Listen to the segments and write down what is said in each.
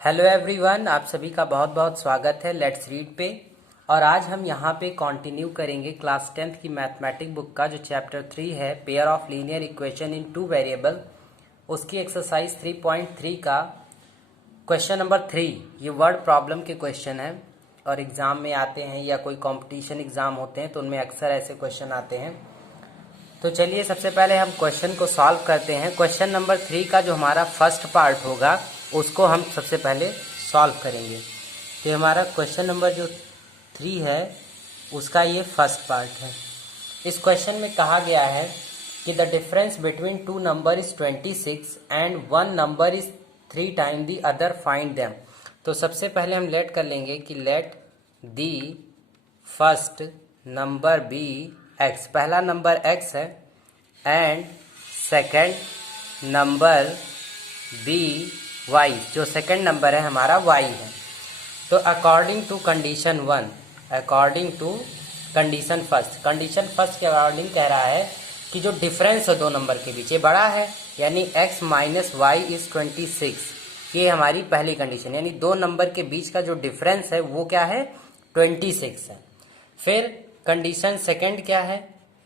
Hello everyone, आप सभी का बहुत बहुत स्वागत है लेट्स रीड पे। और आज हम यहाँ पे कंटिन्यू करेंगे क्लास 10th की मैथमेटिक बुक का जो चैप्टर 3 है, pair of linear equation in two variable, उसकी एक्सरसाइज 3.3 का क्वेश्चन नंबर 3। ये वर्ड प्रॉब्लम के क्वेश्चन है और एग्ज़ाम में आते हैं या कोई कॉम्पिटिशन एग्ज़ाम होते हैं तो उनमें अक्सर ऐसे क्वेश्चन आते हैं। तो चलिए सबसे पहले हम क्वेश्चन को सॉल्व करते हैं। क्वेश्चन नंबर 3 का जो हमारा फर्स्ट पार्ट होगा उसको हम सबसे पहले सॉल्व करेंगे। तो हमारा क्वेश्चन नंबर जो 3 है उसका ये फर्स्ट पार्ट है। इस क्वेश्चन में कहा गया है कि the difference between two number is 26 and one number is 3 time the other, find them. तो सबसे पहले हम लेट कर लेंगे कि let the first number be x, पहला नंबर x है, and second number be y, जो सेकेंड नंबर है हमारा y है। तो according to condition 1, according to condition first के अकॉर्डिंग कह रहा है कि जो डिफरेंस है दो नंबर के बीच ये बड़ा है, यानी x माइनस वाई इज 26। ये हमारी पहली कंडीशन, यानी दो नंबर के बीच का जो डिफरेंस है वो क्या है, 26 है। फिर कंडीशन सेकंड क्या है,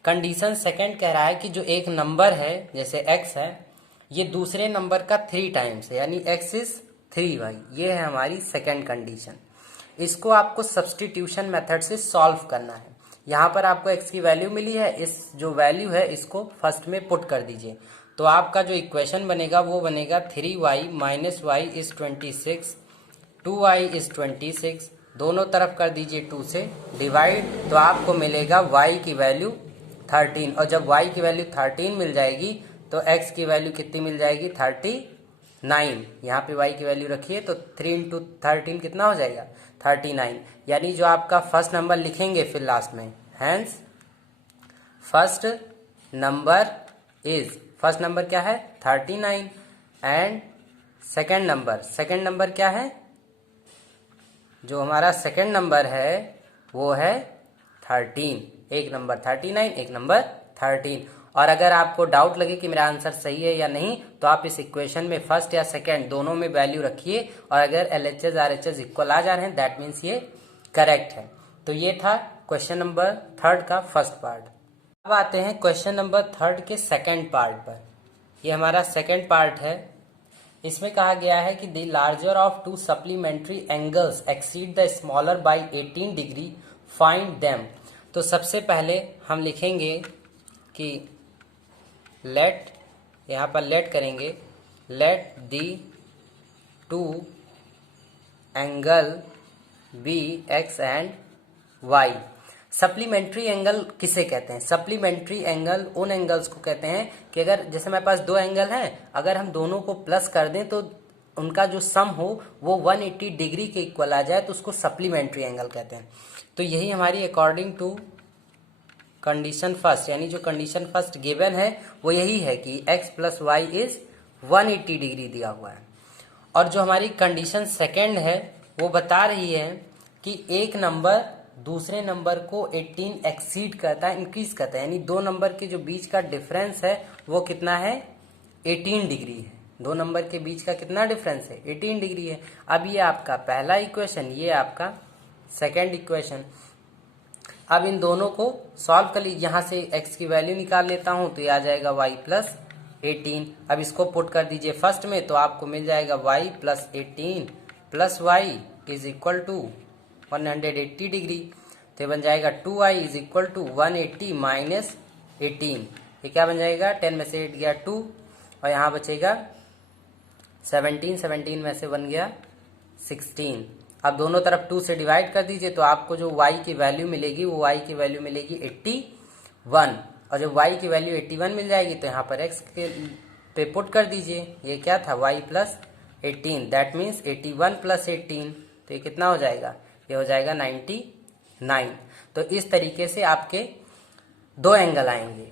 कंडीशन सेकंड कह रहा है कि जो एक नंबर है जैसे x है ये दूसरे नंबर का 3 टाइम्स है, यानी x इज 3y। ये है हमारी सेकंड कंडीशन। इसको आपको सब्स्टिट्यूशन मेथड से सॉल्व करना है। यहाँ पर आपको x की वैल्यू मिली है, इस जो वैल्यू है इसको फर्स्ट में पुट कर दीजिए। तो आपका जो इक्वेशन बनेगा वो बनेगा 3y minus Y is 26, 2y is 26, दोनों तरफ कर दीजिए 2 से डिवाइड, तो आपको मिलेगा y की वैल्यू 13। और जब y की वैल्यू 13 मिल जाएगी तो x की वैल्यू कितनी मिल जाएगी, 39। यहाँ पे y की वैल्यू रखिए तो 3 इंटू 13 कितना हो जाएगा, 39। यानी जो आपका फर्स्ट नंबर लिखेंगे फिर लास्ट में, हैंस फर्स्ट नंबर क्या है 39, एंड सेकेंड नंबर क्या है, जो हमारा सेकेंड नंबर है वो है 13। एक नंबर 39, एक नंबर 13। और अगर आपको डाउट लगे कि मेरा आंसर सही है या नहीं तो आप इस इक्वेशन में फर्स्ट या सेकंड दोनों में वैल्यू रखिए, और अगर LHS RHS इक्वल आ जा रहे हैं दैट मीन्स ये करेक्ट है। तो ये था क्वेश्चन नंबर 3 का फर्स्ट पार्ट। अब आते हैं क्वेश्चन नंबर 3 के सेकंड पार्ट पर। ये हमारा सेकंड पार्ट है। इसमें कहा गया है कि the larger of to supplementary angles exceed the smaller by 18 degree, find them. तो सबसे पहले हम लिखेंगे कि लेट, यहाँ पर लेट करेंगे, let the two angle be x and y. Supplementary angle किसे कहते हैं, सप्लीमेंट्री एंगल उन एंगल्स को कहते हैं कि अगर जैसे हमारे पास दो एंगल हैं, अगर हम दोनों को प्लस कर दें तो उनका जो सम हो वो 180 डिग्री के इक्वल आ जाए तो उसको सप्लीमेंट्री एंगल कहते हैं। तो यही हमारी अकॉर्डिंग टू कंडीशन फर्स्ट, यानी जो कंडीशन फर्स्ट गिवन है वो यही है कि x plus y is 180 degree दिया हुआ है। और जो हमारी कंडीशन सेकंड है वो बता रही है कि एक नंबर दूसरे नंबर को 18 एक्सीड करता है, इंक्रीज करता है, यानी दो नंबर के जो बीच का डिफरेंस है वो कितना है, 18 डिग्री है। दो नंबर के बीच का कितना डिफरेंस है, 18 डिग्री है। अब ये आपका पहला इक्वेशन, ये आपका सेकेंड इक्वेशन। अब इन दोनों को सॉल्व कर लीजिए। यहाँ से x की वैल्यू निकाल लेता हूँ तो ये आ जाएगा y प्लस 18। अब इसको पुट कर दीजिए फर्स्ट में तो आपको मिल जाएगा y plus 18 plus y is equal to 180 degree. तो ये बन जाएगा 2y is equal to 180 minus 18। ये क्या बन जाएगा, 10 में से 8 गया 2 और यहाँ बचेगा 17 में से बन गया 16। अब दोनों तरफ 2 से डिवाइड कर दीजिए तो आपको जो y की वैल्यू मिलेगी वो y की वैल्यू मिलेगी 81। और जब y की वैल्यू 81 मिल जाएगी तो यहाँ पर x के पे पुट कर दीजिए। ये क्या था, y plus 18, that means 81 plus 18। तो ये कितना हो जाएगा, ये हो जाएगा 99। तो इस तरीके से आपके दो एंगल आएंगे,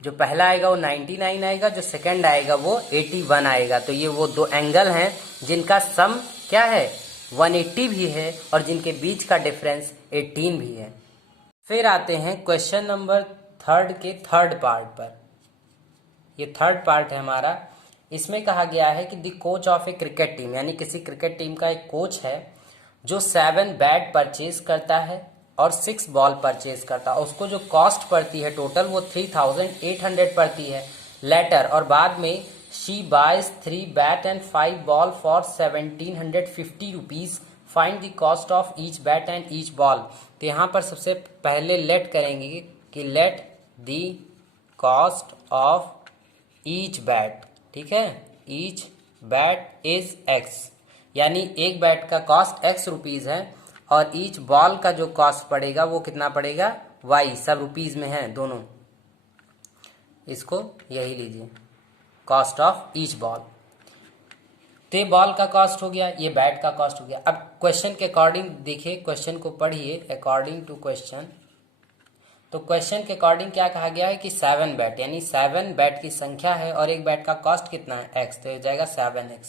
जो पहला आएगा वो 99 आएगा, जो सेकंड आएगा वो 81 आएगा। तो ये वो दो एंगल हैं जिनका सम क्या है, 180 भी है और जिनके बीच का डिफरेंस 18 भी है। फिर आते हैं क्वेश्चन नंबर 3 के थर्ड पार्ट पर। ये थर्ड पार्ट है हमारा। इसमें कहा गया है कि the coach of A cricket team, यानी किसी क्रिकेट टीम का एक कोच है जो 7 बैट परचेज करता है और 6 बॉल परचेज करता है। उसको जो कॉस्ट पड़ती है टोटल वो 3800 पड़ती है लेटर, और बाद में she buys 3 bat and 5 ball for 1750 rupees. Find the cost of each bat and each ball. तो यहाँ पर सबसे पहले लेट करेंगे कि let the cost of each bat, ठीक है, ईच बैट इज एक्स, यानी एक बैट का कॉस्ट एक्स रुपीज है और ईच बॉल का जो कॉस्ट पड़ेगा वो कितना पड़ेगा वाई, सब रुपीज में है दोनों। इसको यही लीजिए, कॉस्ट ऑफ ईच बॉल। तो ये बॉल का कॉस्ट हो गया, ये बैट का कॉस्ट हो गया। अब क्वेश्चन के अकॉर्डिंग देखिए, क्वेश्चन को पढ़िए अकॉर्डिंग टू क्वेश्चन। तो क्वेश्चन के अकॉर्डिंग क्या कहा गया है कि 7 बैट, यानी 7 बैट की संख्या है और एक बैट का कॉस्ट कितना है एक्स, तो हो जाएगा 7x,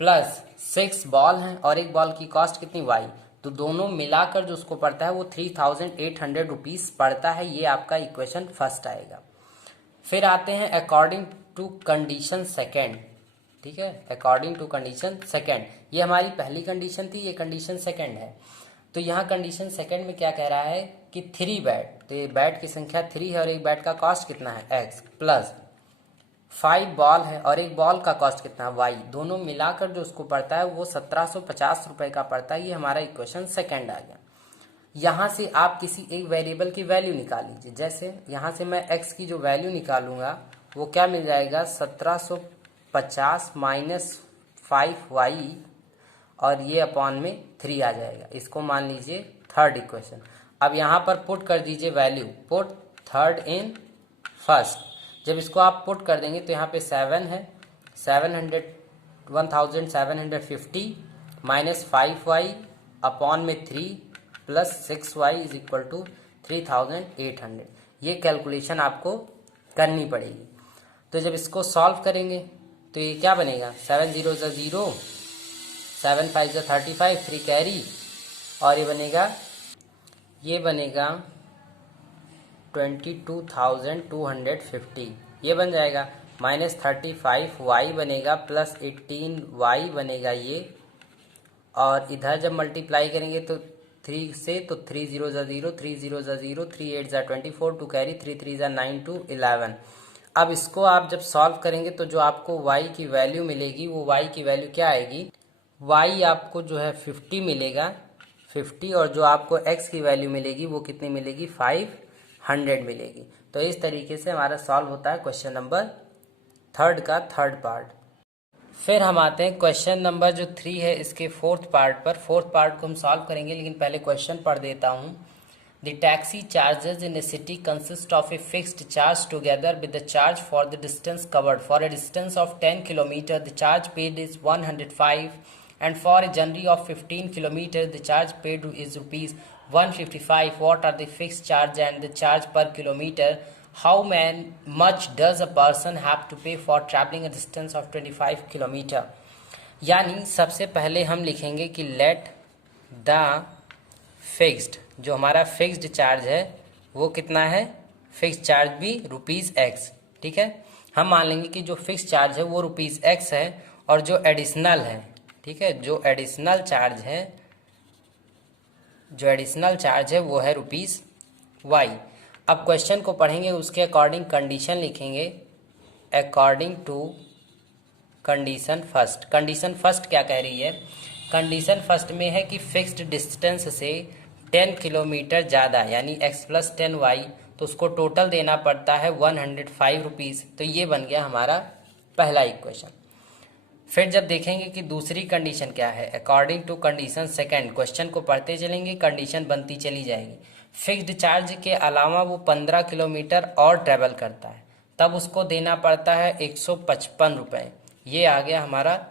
प्लस 6 बॉल हैं और एक बॉल की कॉस्ट कितनी y, तो दोनों मिलाकर जो उसको पड़ता है वो 3800 रुपीज पड़ता है। ये आपका इक्वेशन फर्स्ट आएगा। फिर आते हैं अकॉर्डिंग टू कंडीशन सेकेंड, ठीक है, अकॉर्डिंग टू कंडीशन सेकेंड। ये हमारी पहली कंडीशन थी, ये कंडीशन सेकेंड है। तो यहाँ कंडीशन सेकेंड में क्या कह रहा है कि 3 बैट, तो ये बैट की संख्या 3 है और एक बैट का कॉस्ट कितना है x, प्लस 5 बॉल है और एक बॉल का कॉस्ट कितना है y, दोनों मिलाकर जो उसको पड़ता है वो 1750 रुपए का पड़ता है। ये हमारा इक्वेशन सेकेंड आ गया। यहाँ से आप किसी एक वेरिएबल की वैल्यू निकाल लीजिए। जैसे यहाँ से मैं x की जो वैल्यू निकालूंगा वो क्या मिल जाएगा, 1750 माइनस 5y और ये अपॉन में 3 आ जाएगा। इसको मान लीजिए थर्ड इक्वेशन। अब यहाँ पर पुट कर दीजिए value, put third in first. जब इसको आप पुट कर देंगे तो यहाँ पे 7 है, 1750 माइनस 5y अपॉन में 3 plus 6y is equal to 3800। ये कैलकुलेशन आपको करनी पड़ेगी। तो जब इसको सॉल्व करेंगे तो ये क्या बनेगा, 7 0 0, 7 5 35, 3 कैरी और ये बनेगा 22,250, ये बन जाएगा। माइनस 35y बनेगा प्लस 18y बनेगा ये, और इधर जब मल्टीप्लाई करेंगे तो 3 से तो 3 0 0, 3 0 0, 3 8 24, 2 कैरी, 3 3 9 2 11। अब इसको आप जब सॉल्व करेंगे तो जो आपको y की वैल्यू मिलेगी वो y की वैल्यू क्या आएगी, y आपको जो है 50 मिलेगा, 50, और जो आपको x की वैल्यू मिलेगी वो कितनी मिलेगी, 500 मिलेगी। तो इस तरीके से हमारा सॉल्व होता है क्वेश्चन नंबर थर्ड का थर्ड पार्ट। फिर हम आते हैं क्वेश्चन नंबर जो 3 है इसके फोर्थ पार्ट पर। फोर्थ पार्ट को हम सॉल्व करेंगे, लेकिन पहले क्वेश्चन पढ़ देता हूँ। The taxi charges in A city consist of a fixed charge together with the charge for the distance covered. For a distance of 10 kilometre the charge paid is 105 and for a journey of 15 kilometers the charge paid is rupees 155. What are the fixed charge and the charge per kilometer? How much does a person have to pay for traveling a distance of 25 kilometer? यानी सबसे पहले हम लिखेंगे कि let the fixed, जो हमारा fixed charge है वो कितना है, फिक्स्ड चार्ज भी ₹x, ठीक है। हम मान लेंगे कि जो फिक्स्ड चार्ज है वो ₹x है और जो एडिशनल है, ठीक है, जो एडिशनल चार्ज है वो है ₹y। अब क्वेश्चन को पढ़ेंगे, उसके अकॉर्डिंग कंडीशन लिखेंगे according to condition first. Condition first क्या कह रही है, कंडीशन फर्स्ट में है कि फिक्स्ड डिस्टेंस से 10 किलोमीटर ज़्यादा यानी x + 10y, तो उसको टोटल देना पड़ता है 105 रुपीज़। तो ये बन गया हमारा पहला इक्वेशन। फिर जब देखेंगे कि दूसरी कंडीशन क्या है, according to condition second, question को पढ़ते चलेंगे, कंडीशन बनती चली जाएगी। फिक्स्ड चार्ज के अलावा वो 15 किलोमीटर और ट्रैवल करता है, तब उसको देना पड़ता है 155 रुपये। ये आ गया हमारा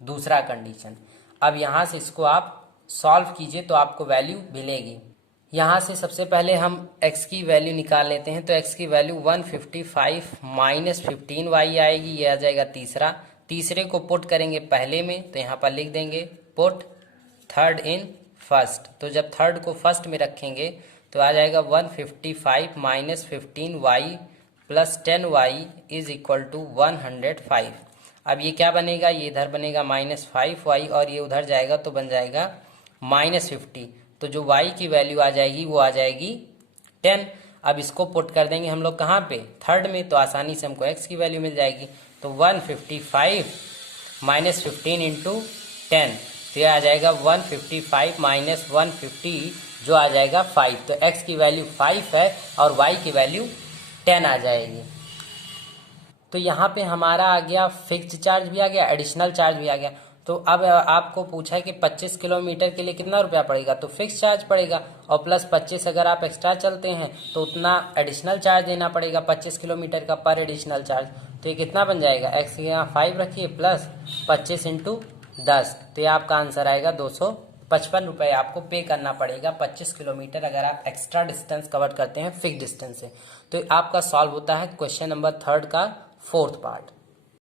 दूसरा कंडीशन। अब यहाँ से इसको आप सॉल्व कीजिए तो आपको वैल्यू मिलेगी। यहाँ से सबसे पहले हम x की वैल्यू निकाल लेते हैं। तो x की वैल्यू 155 माइनस 15y आएगी, ये आ जाएगा तीसरा। तीसरे को पुट करेंगे पहले में, तो यहाँ पर लिख देंगे पुट थर्ड इन फर्स्ट। तो जब थर्ड को फर्स्ट में रखेंगे तो आ जाएगा 155 minus 15y plus 10y is equal to 105। अब ये क्या बनेगा, ये इधर बनेगा -5y और ये उधर जाएगा तो बन जाएगा -50। तो जो y की वैल्यू आ जाएगी वो आ जाएगी 10। अब इसको पुट कर देंगे हम लोग कहाँ पे, थर्ड में, तो आसानी से हमको x की वैल्यू मिल जाएगी। तो 155 -15 इंटू 10, तो ये आ जाएगा 155 - 150 जो आ जाएगा 5। तो x की वैल्यू 5 है और y की वैल्यू 10 आ जाएगी। तो यहाँ पे हमारा आ गया फिक्स्ड चार्ज भी आ गया, एडिशनल चार्ज भी आ गया। तो अब आपको पूछा है कि 25 किलोमीटर के लिए कितना रुपया पड़ेगा, तो फिक्स चार्ज पड़ेगा और प्लस 25 अगर आप एक्स्ट्रा चलते हैं तो उतना एडिशनल चार्ज देना पड़ेगा 25 किलोमीटर का पर एडिशनल चार्ज। तो ये कितना बन जाएगा, एक्स यहाँ 5 रखिए प्लस 25 इंटू 10, तो ये आपका आंसर आएगा 255 रुपये आपको पे करना पड़ेगा 25 किलोमीटर अगर आप एक्स्ट्रा डिस्टेंस कवर करते हैं फिक्स डिस्टेंस से। तो आपका सॉल्व होता है क्वेश्चन नंबर 3 का 4th पार्ट।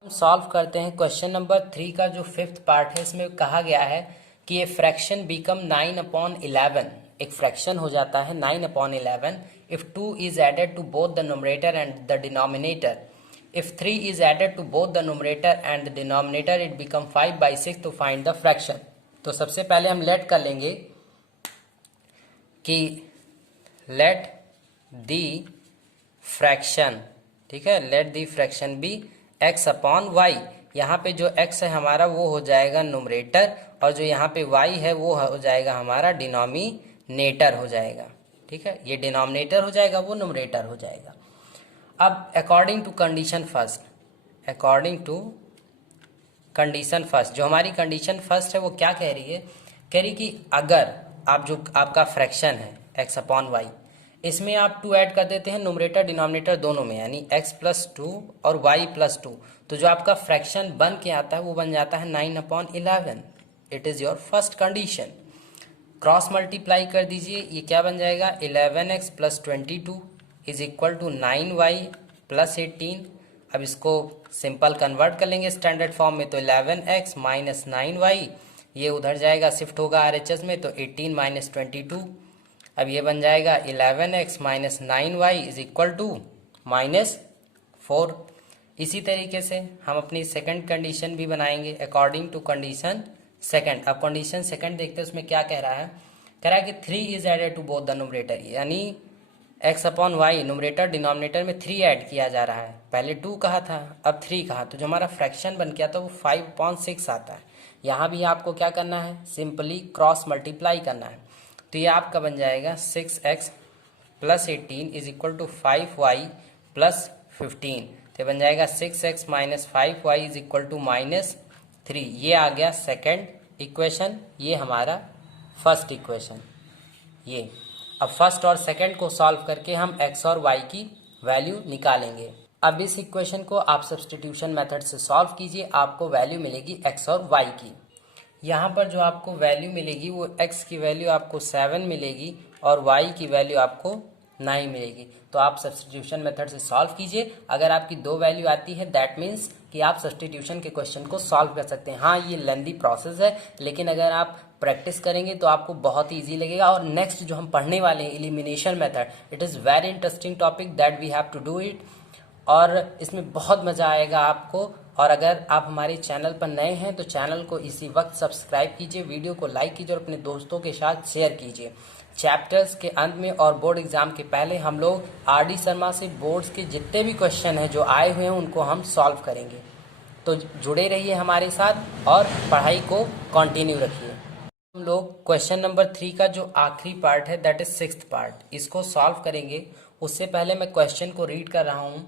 हम सॉल्व करते हैं क्वेश्चन नंबर 3 का जो 5th पार्ट है। इसमें कहा गया है कि ये फ्रैक्शन बिकम 9/11, एक फ्रैक्शन हो जाता है 9/11 if 2 is added to both the numerator and the denominator. If 3 is added to both the numerator and the denominator it become 5/6 to find the fraction. तो सबसे पहले हम लेट कर लेंगे कि लेट दी फ्रैक्शन, ठीक है, let the fraction B x/y। यहाँ पे जो x है हमारा वो हो जाएगा न्यूमरेटर और जो यहाँ पे y है वो हो जाएगा हमारा डिनोमिनेटर हो जाएगा, ठीक है, ये डिनोमिनेटर हो जाएगा वो न्यूमरेटर हो जाएगा। अब according to condition first, according to condition first, जो हमारी कंडीशन फर्स्ट है वो क्या कह रही है, कह रही कि अगर आप जो आपका फ्रैक्शन है x/y, इसमें आप 2 ऐड कर देते हैं न्यूमरेटर डिनोमिनेटर दोनों में, यानी x + 2 और y + 2, तो जो आपका फ्रैक्शन बन के आता है वो बन जाता है 9/11। It is your first condition. Cross multiply कर दीजिए, ये क्या बन जाएगा, 11x + 22 is equal to 9y + 18। अब इसको सिंपल कन्वर्ट कर लेंगे स्टैंडर्ड फॉर्म में, तो 11x - 9y, ये उधर जाएगा शिफ्ट होगा RHS में, तो 18 - 22। अब ये बन जाएगा 11x - 9y is equal to -4। इसी तरीके से हम अपनी सेकंड कंडीशन भी बनाएंगे अकॉर्डिंग टू कंडीशन सेकंड। अब कंडीशन सेकंड देखते हैं उसमें क्या कह रहा है, कह रहा है कि 3 is added to both the numerator, यानी x/y न्यूमरेटर डिनोमिनेटर में 3 ऐड किया जा रहा है। पहले 2 कहा था अब 3 कहा, तो जो हमारा फ्रैक्शन बन गया था वो 5/6 आता है। यहाँ भी आपको क्या करना है, सिंपली क्रॉस मल्टीप्लाई करना है। तो ये आपका बन जाएगा 6x + 18 is equal to 5y + 15। तो बन जाएगा 6x - 5y is equal to -3। ये आ गया सेकंड इक्वेशन, ये हमारा फर्स्ट इक्वेशन। ये अब फर्स्ट और सेकंड को सॉल्व करके हम x और y की वैल्यू निकालेंगे। अब इस इक्वेशन को आप सब्स्टिट्यूशन मेथड से सॉल्व कीजिए, आपको वैल्यू मिलेगी x और y की। यहाँ पर जो आपको वैल्यू मिलेगी वो x की वैल्यू आपको 7 मिलेगी और y की वैल्यू आपको 9 मिलेगी। तो आप सब्स्टिट्यूशन मेथड से सॉल्व कीजिए। अगर आपकी 2 वैल्यू आती है दैट मीन्स कि आप सब्स्टिट्यूशन के क्वेश्चन को सॉल्व कर सकते हैं। हाँ, ये लेंदी प्रोसेस है, लेकिन अगर आप प्रैक्टिस करेंगे तो आपको बहुत ईजी लगेगा। और नेक्स्ट जो हम पढ़ने वाले हैं elimination method, it is very interesting topic that we have to do it, और इसमें बहुत मज़ा आएगा आपको। और अगर आप हमारे चैनल पर नए हैं तो चैनल को इसी वक्त सब्सक्राइब कीजिए, वीडियो को लाइक कीजिए और अपने दोस्तों के साथ शेयर कीजिए। चैप्टर्स के अंत में और बोर्ड एग्जाम के पहले हम लोग RD शर्मा से बोर्ड्स के जितने भी क्वेश्चन हैं जो आए हुए हैं उनको हम सॉल्व करेंगे। तो जुड़े रहिए हमारे साथ और पढ़ाई को कंटिन्यू रखिए। हम लोग क्वेश्चन नंबर 3 का जो आखिरी पार्ट है दैट इज 6th पार्ट, इसको सॉल्व करेंगे। उससे पहले मैं क्वेश्चन को रीड कर रहा हूँ।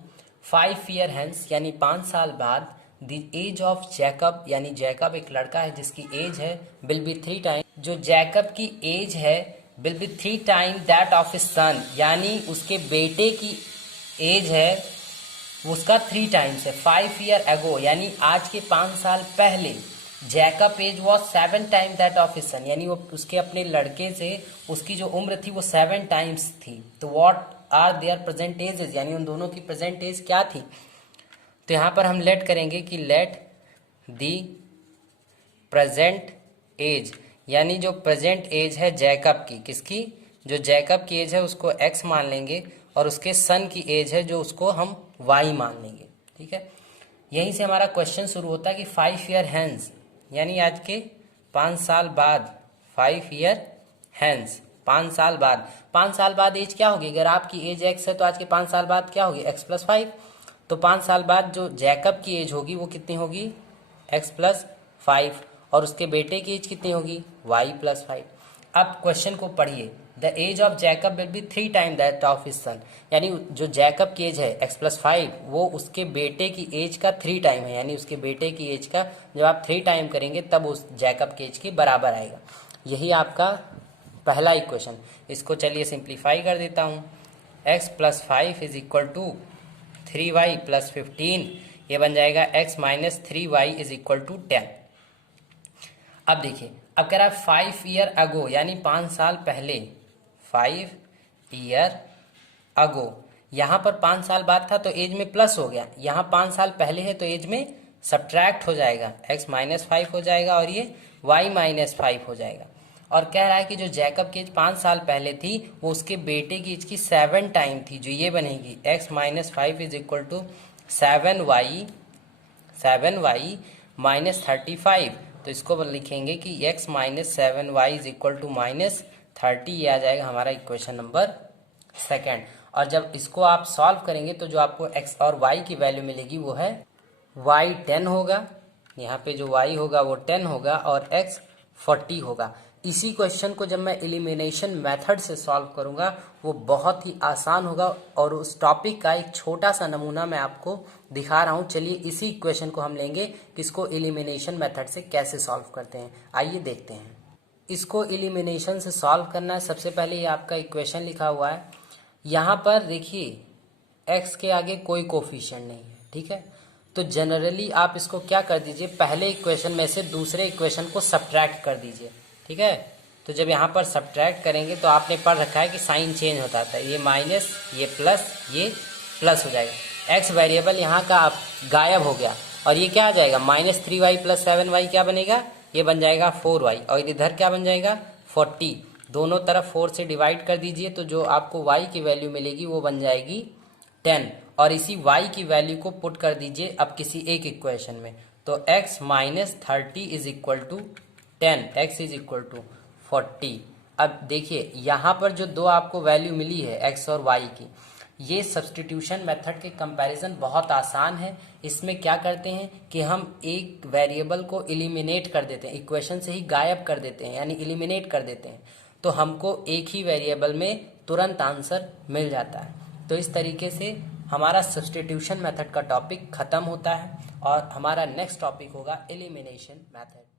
5 ईयर हेंस यानी 5 साल बाद द एज ऑफ जैकब, यानी जैकब एक लड़का है जिसकी एज है विल बी 3 टाइम, जो जैकब की एज है will be 3 time that of his son, यानी उसके बेटे की एज है उसका 3 टाइम्स है। 5 ईयर एगो यानी आज के 5 साल पहले Jacob age was 7 time that of his son, यानी वो उसके अपने लड़के से उसकी जो उम्र थी वो 7 टाइम्स थी। तो what are there present ages, यानी उन दोनों की प्रेजेंट एज क्या थी। तो यहाँ पर हम लेट करेंगे कि लेट दी प्रेजेंट एज, यानी जो प्रेजेंट एज है जैकब की, किसकी, जो जैकब की एज है उसको x मान लेंगे और उसके सन की एज है जो उसको हम y मान लेंगे, ठीक है। यहीं से हमारा क्वेश्चन शुरू होता है कि 5 ईयर हैंस, यानी आज के 5 साल बाद, 5 ईयर हैंस, 5 साल बाद, 5 साल बाद एज क्या होगी? अगर आपकी एज x है तो आज के 5 साल बाद क्या होगी? x + 5। तो 5 साल बाद जो जैकब की एज होगी वो कितनी होगी? x + 5। और उसके बेटे की एज कितनी होगी? y + 5। अब क्वेश्चन को पढ़िए। The age of Jacob will be 3 time that of his son, यानी जो जैकब की एज है x + 5 वो उसके बेटे की एज का 3 टाइम है, यानी उसके बेटे की एज का जब आप 3 टाइम करेंगे तब उस जैकब की एज के बराबर आएगा। यही आपका पहला इक्वेशन। इसको चलिए सिंप्लीफाई कर देता हूँ। x + 5 = 3y + 15, ये बन जाएगा x - 3y = 10। अब देखिए, अब कह रहा है 5 ईयर अगो, यानी 5 साल पहले, 5 ईयर अगो, यहाँ पर 5 साल बाद था तो एज में प्लस हो गया, यहाँ 5 साल पहले है तो एज में सब्ट्रैक्ट हो जाएगा, x - 5 हो जाएगा और ये y - 5 हो जाएगा। और कह रहा है कि जो जैकब की एज 5 साल पहले थी वो उसके बेटे की एज की 7 टाइम थी, जो ये बनेगी x - 5 = 7y - 35। तो इसको लिखेंगे कि x - 7y = -30, ये आ जाएगा हमारा इक्वेशन नंबर सेकेंड। और जब इसको आप सॉल्व करेंगे तो जो आपको x और y की वैल्यू मिलेगी वो है y 10 होगा, यहाँ पे जो y होगा वो 10 होगा और x 40 होगा। इसी क्वेश्चन को जब मैं एलिमिनेशन मेथड से सॉल्व करूंगा वो बहुत ही आसान होगा और उस टॉपिक का एक छोटा सा नमूना मैं आपको दिखा रहा हूं। चलिए इसी इक्वेशन को हम लेंगे कि इसको एलिमिनेशन मेथड से कैसे सॉल्व करते हैं, आइए देखते हैं। इसको एलिमिनेशन से सॉल्व करना है। सबसे पहले ये आपका इक्वेशन लिखा हुआ है, यहाँ पर देखिए x के आगे कोई कोफिशिएंट नहीं है, ठीक है। तो जनरली आप इसको क्या कर दीजिए, पहले इक्वेशन में से दूसरे इक्वेशन को सब्ट्रैक्ट कर दीजिए, ठीक है। तो जब यहाँ पर सब्ट्रैक्ट करेंगे तो आपने पढ़ रखा है कि साइन चेंज होता था, ये माइनस, ये प्लस हो जाएगा। x वेरिएबल यहाँ का आप गायब हो गया और ये क्या आ जाएगा? -3y + 7y क्या बनेगा? ये बन जाएगा 4y और इधर क्या बन जाएगा? 40। दोनों तरफ 4 से डिवाइड कर दीजिए तो जो आपको y की वैल्यू मिलेगी वो बन जाएगी 10 और इसी y की वैल्यू को पुट कर दीजिए अब किसी एक इक्वेशन में। तो x - 30 = 10, x = 40। अब देखिए यहाँ पर जो दो आपको वैल्यू मिली है x और y की, ये सब्स्टिट्यूशन मेथड के कंपैरिजन बहुत आसान है। इसमें क्या करते हैं कि हम एक वेरिएबल को एलिमिनेट कर देते हैं, इक्वेशन से ही गायब कर देते हैं, यानी एलिमिनेट कर देते हैं, तो हमको एक ही वेरिएबल में तुरंत आंसर मिल जाता है। तो इस तरीके से हमारा सब्स्टिट्यूशन मेथड का टॉपिक खत्म होता है और हमारा नेक्स्ट टॉपिक होगा एलिमिनेशन मेथड।